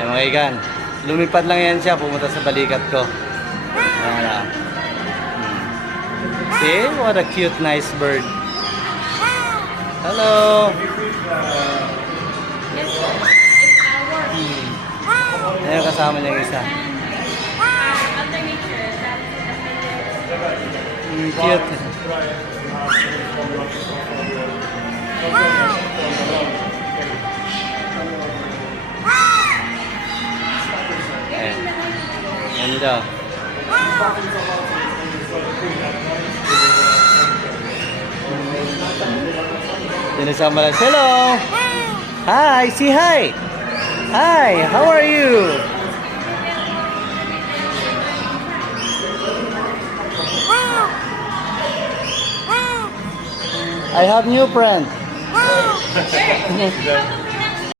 Ayan mga igan. Lumipad lang yan siya, pumunta sa balikat ko. Ayan na. See? What a cute, nice bird. Hello. Ayan kasama niya yung isa. Cute. Ayan. Ganda. Sinasama lang. Hello! Hi! Say hi! Hi! How are you? I have new friend.